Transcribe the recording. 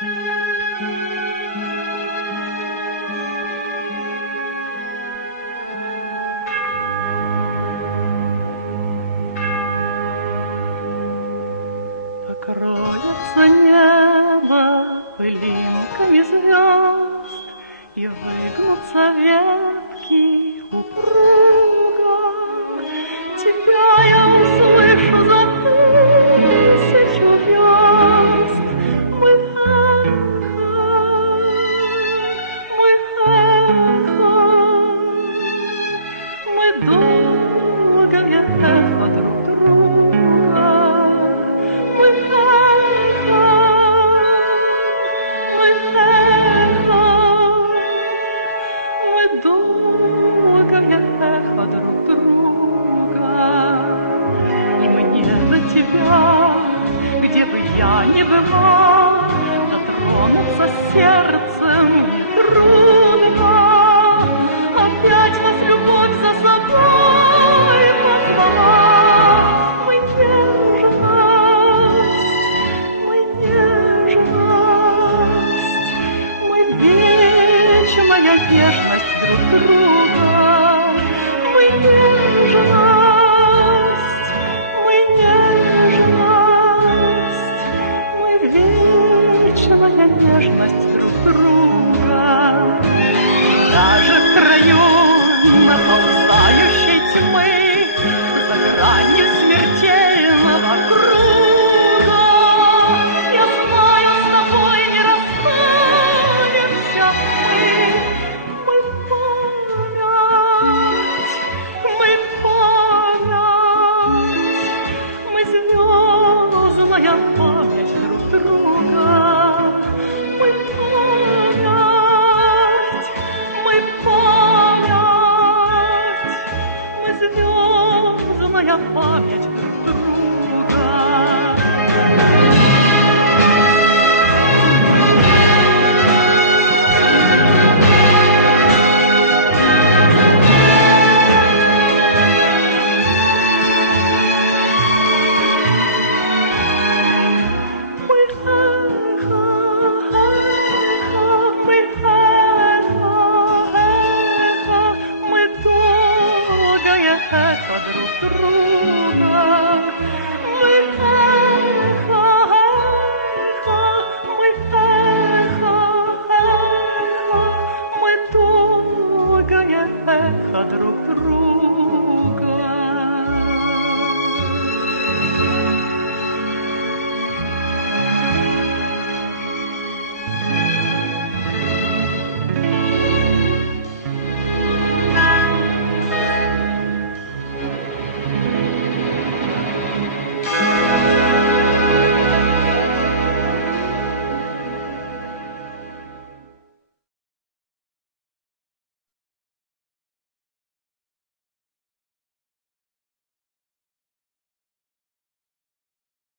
Покроется небо пылинками звезд, и выгнутся ветки упруго. Тебя я услышу за тысячу верст. Мы долгое эхо друг друга. Где бы я ни бывал, дотронуться сердцем нетрудно. Опять вас любовь за собой позвала. Мы нежность, мы вечная нежность друг друга. Мы нежность. Нежность друг друга. Даже в краю наползающей тьмы, за гранью смертельного круга, я знаю, с тобой не расстанемся мы. Мы звездная память друг друга. Моя память друг друга. Друг друга.